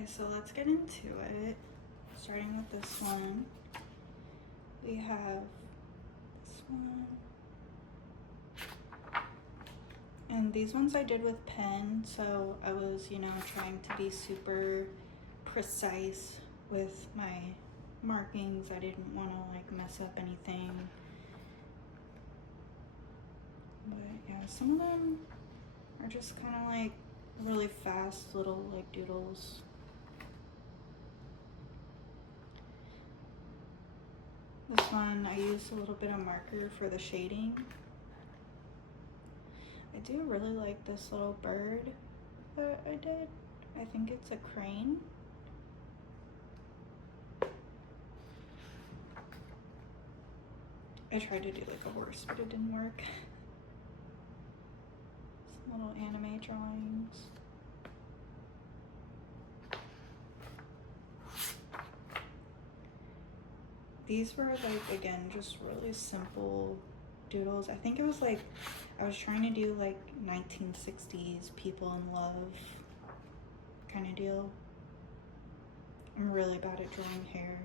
Okay, so let's get into it. Starting with this one. We have this one. And these ones I did with pen, so I was, trying to be super precise with my markings. I didn't want to mess up anything. But yeah, some of them are just kind of really fast little doodles. This one I used a little bit of marker for the shading. I do really like this little bird that I did. I think it's a crane. I tried to do a horse, but it didn't work. Some little anime drawings. These were again, just really simple doodles. I think it was I was trying to do 1960s people in love kind of deal. I'm really bad at drawing hair.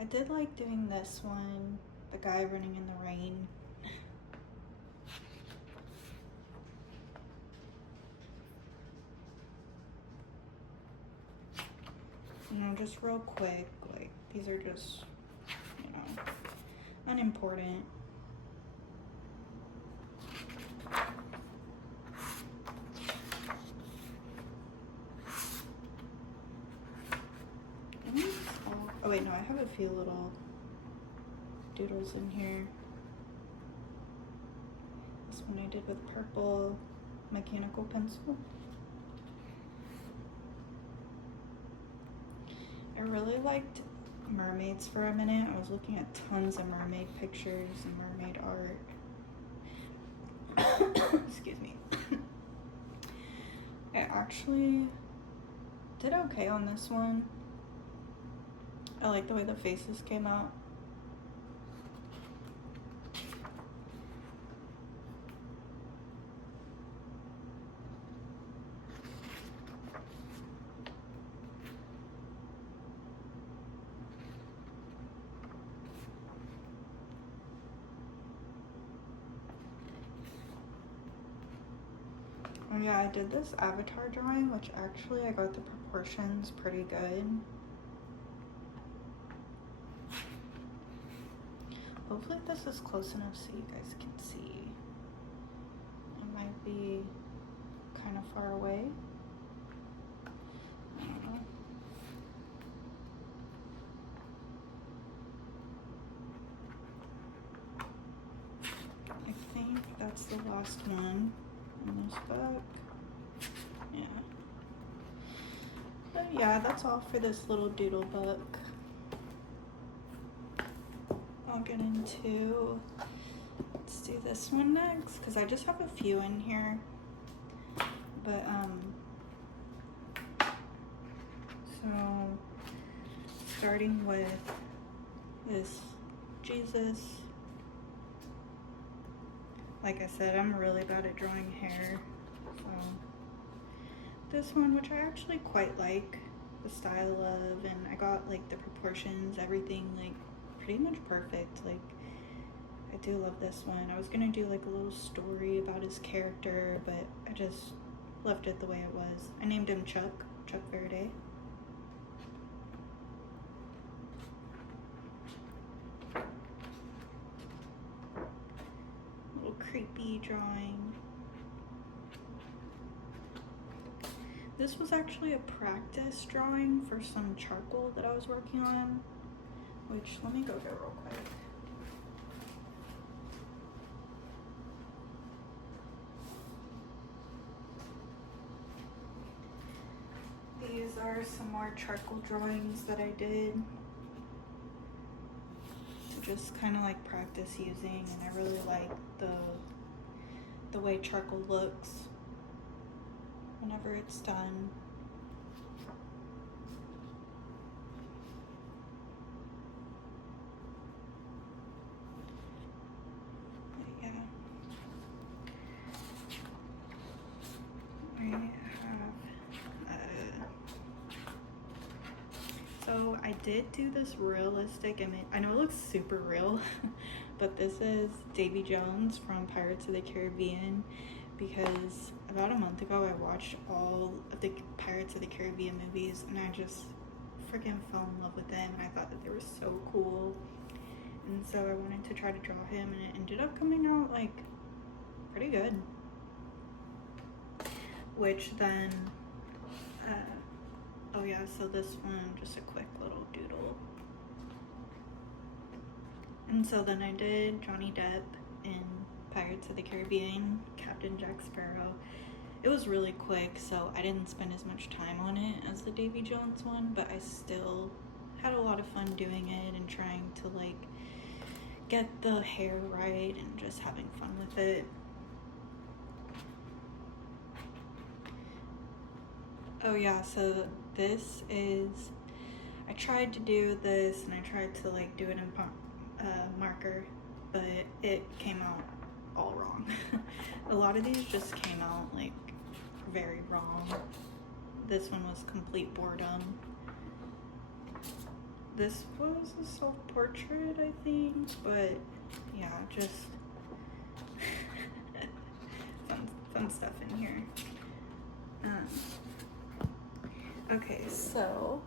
I did like doing this one, the guy running in the rain. Just real quick, these are just, unimportant. Oh wait, no, I have a few little doodles in here. This one I did with purple mechanical pencil. I really liked mermaids for a minute. I was looking at tons of mermaid pictures and mermaid art. Excuse me. I actually did okay on this one. I like the way the faces came out. Oh yeah, I did this avatar drawing, which actually I got the proportions pretty good. Hopefully this is close enough so you guys can see. It might be kind of far away. I don't know. I think that's the last one in this book. Yeah. But yeah, that's all for this little doodle book. I'll get into, let's do this one next, because I just have a few in here. But, so, starting with this Jesus. Like I said, I'm really bad at drawing hair. So, this one, which I actually quite like the style of, and I got the proportions, everything pretty much perfect. I do love this one. I was gonna do a little story about his character, but I just left it the way it was. I named him Chuck Verde. Little creepy drawing. This was actually a practice drawing for some charcoal that I was working on, which, let me go there real quick. These are some more charcoal drawings that I did to just kind of practice using, and I really like the way charcoal looks whenever it's done. I did do this realistic image. I know it looks super real, but this is Davy Jones from Pirates of the Caribbean, because about a month ago I watched all of the Pirates of the Caribbean movies and I just freaking fell in love with them, and I thought that they were so cool. And so I wanted to try to draw him, and it ended up coming out like pretty good. Which then, oh yeah, so this one, just a quick little doodle. And so then I did Johnny Depp in Pirates of the Caribbean, Captain Jack Sparrow. It was really quick, so I didn't spend as much time on it as the Davy Jones one, but I still had a lot of fun doing it and trying to like get the hair right and just having fun with it. Oh yeah, so this is, I tried to do this and I tried to like do it in marker, but it came out all wrong. A lot of these just came out like very wrong. This one was complete boredom. This was a self-portrait, I think, but yeah, just fun stuff in here. Okay, so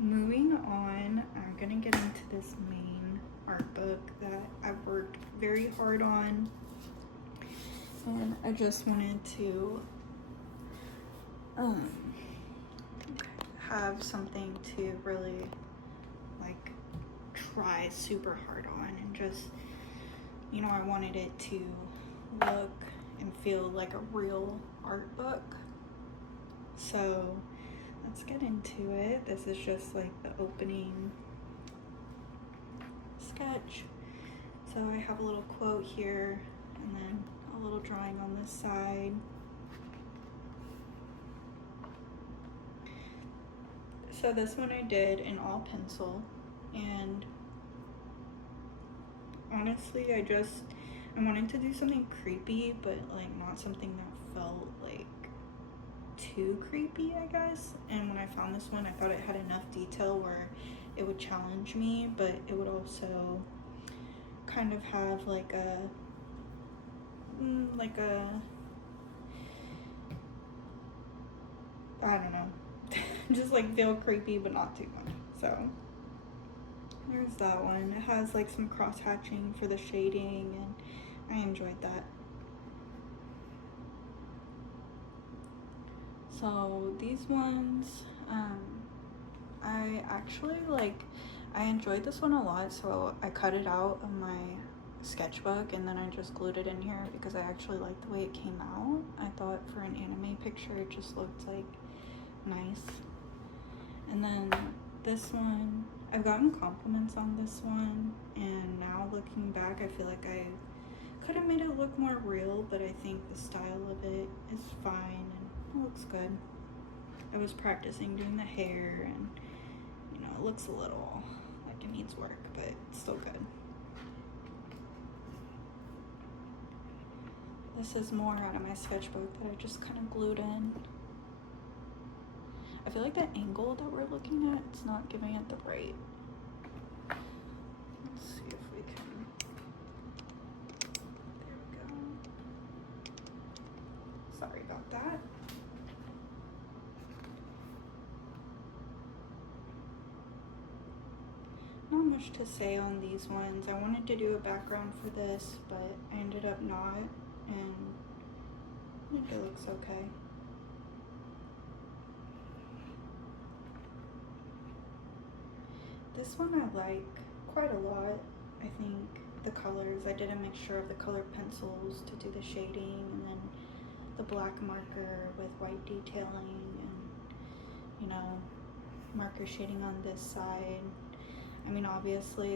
moving on, I'm gonna get into this main art book that I've worked very hard on, and I just wanted to have something to really like try super hard on, and just, you know, I wanted it to look and feel like a real art book. So let's get into it. This is just like the opening sketch. So I have a little quote here and then a little drawing on this side. So this one I did in all pencil, and honestly I wanted to do something creepy, but like not something that felt like too creepy, I guess. And when I found this one, I thought it had enough detail where it would challenge me, but it would also kind of have like a I don't know, just like feel creepy but not too much. So there's that one. It has like some cross hatching for the shading, and I enjoyed that. So these ones, I actually I enjoyed this one a lot, so I cut it out of my sketchbook and then I just glued it in here because I actually liked the way it came out. I thought for an anime picture it just looked like nice. And then this one, I've gotten compliments on this one, and now looking back I feel like I could have made it look more real, but I think the style of it is fine and it looks good. I was practicing doing the hair, and you know, it looks a little like it needs work, but it's still good. This is more out of my sketchbook that I just kind of glued in. I feel like the angle that we're looking at, it's not giving it the right. Let's see if we can. There we go. Sorry about that. Not much to say on these ones. I wanted to do a background for this, but I ended up not, and I think it looks okay. This one I like quite a lot. I think the colors, I did a mixture of the colored pencils to do the shading, and then the black marker with white detailing, and you know, marker shading on this side. I mean, obviously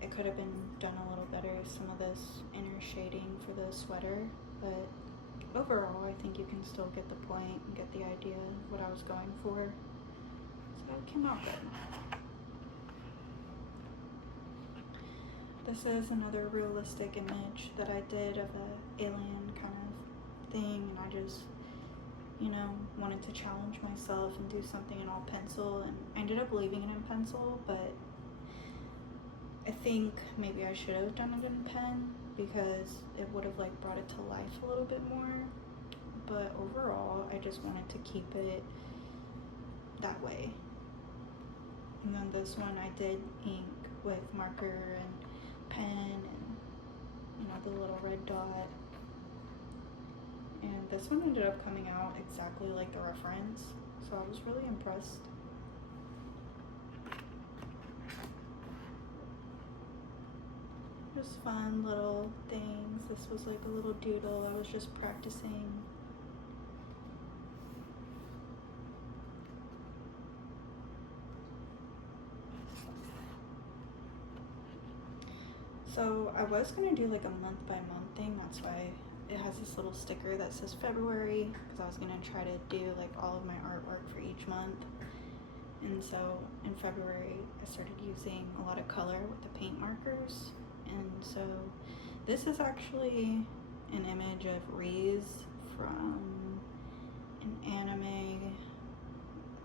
it could have been done a little better, some of this inner shading for the sweater, but overall I think you can still get the point and get the idea of what I was going for. So it came out good. This is another realistic image that I did of an alien kind of thing, and I just you know, wanted to challenge myself and do something in all pencil, and I ended up leaving it in pencil, but I think maybe I should have done it in pen because it would have like brought it to life a little bit more. But overall, I just wanted to keep it that way. And then this one I did ink with marker and pen and, you know, the little red dot. And this one ended up coming out exactly like the reference, so I was really impressed. Just fun little things. This was like a little doodle. I was just practicing. So I was gonna do like a month by month thing. That's why it has this little sticker that says February, because I was gonna try to do like all of my artwork for each month. And so in February I started using a lot of color with the paint markers. And so this is actually an image of Reese from an anime.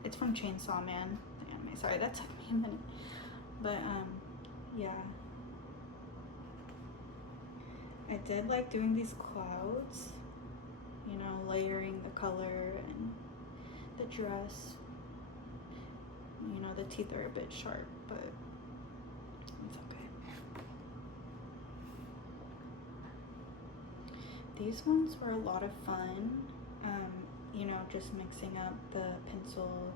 It's from Chainsaw Man, the anime. Sorry, that took me a minute. But yeah. I did like doing these clouds, you know, layering the color and the dress. You know, the teeth are a bit sharp, but it's okay. These ones were a lot of fun, you know, just mixing up the pencil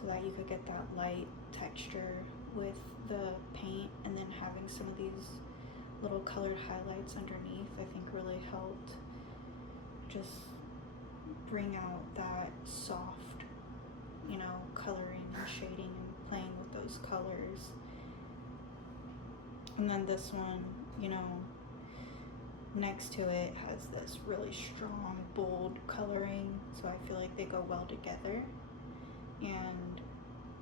so that you could get that light texture with the paint, and then having some of these little colored highlights underneath, I think really helped just bring out that soft, you know, coloring and shading and playing with those colors. And then this one, you know, next to it has this really strong, bold coloring, so I feel like they go well together. And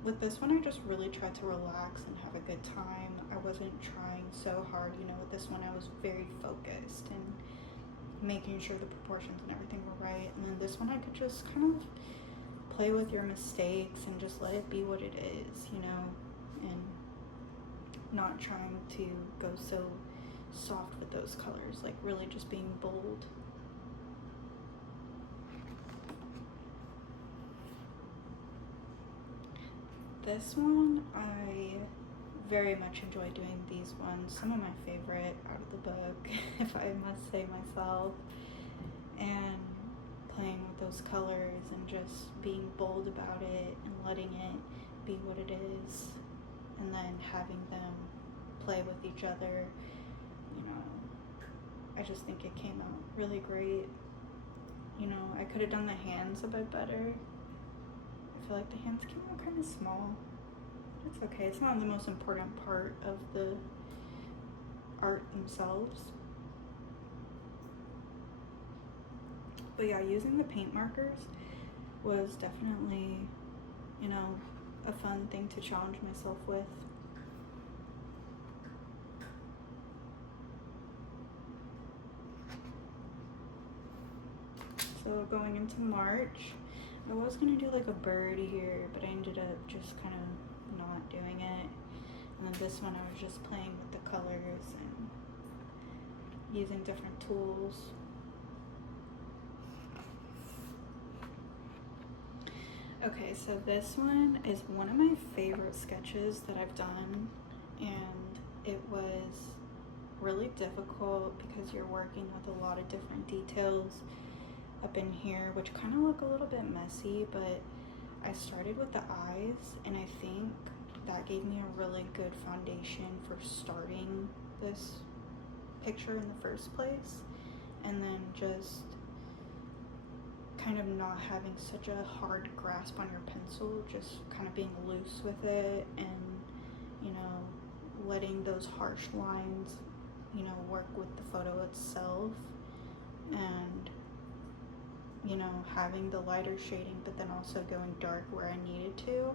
with this one, I just really tried to relax and have a good time. I wasn't trying so hard, you know. With this one, I was very focused and making sure the proportions and everything were right. And then this one, I could just kind of play with your mistakes and just let it be what it is, you know, and not trying to go so soft with those colors, like really just being bold. This one, I very much enjoy doing these ones. Some of my favorite out of the book, if I must say myself. And playing with those colors and just being bold about it and letting it be what it is. And then having them play with each other, you know. I just think it came out really great. You know, I could have done the hands a bit better. I feel like the hands came out kind of small. It's okay. It's not the most important part of the art themselves. But yeah, using the paint markers was definitely, you know, a fun thing to challenge myself with. So going into March, I was gonna do like a bird here, but I ended up just kind of not doing it. And then this one, I was just playing with the colors and using different tools. Okay, so this one is one of my favorite sketches that I've done, and it was really difficult because you're working with a lot of different details up in here, which kind of look a little bit messy, but I started with the eyes, and I think that gave me a really good foundation for starting this picture in the first place. And then just kind of not having such a hard grasp on your pencil, just kind of being loose with it, and, you know, letting those harsh lines, you know, work with the photo itself, and, you know, having the lighter shading, but then also going dark where I needed to.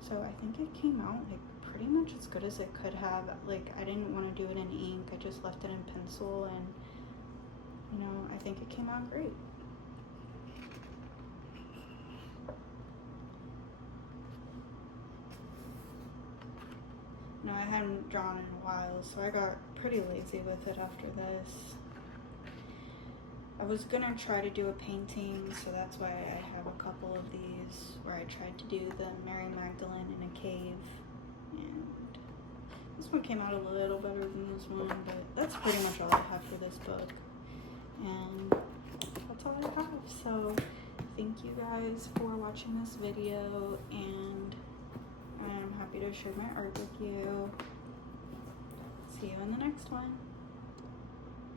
So I think it came out like pretty much as good as it could have. Like, I didn't want to do it in ink, I just left it in pencil, and, you know, I think it came out great. No, I hadn't drawn in a while, so I got pretty lazy with it after this. I was gonna try to do a painting, so that's why I have a couple of these where I tried to do the Mary Magdalene in a cave, and this one came out a little better than this one, but that's pretty much all I have for this book, and that's all I have. So thank you guys for watching this video, and I'm happy to share my art with you. See you in the next one.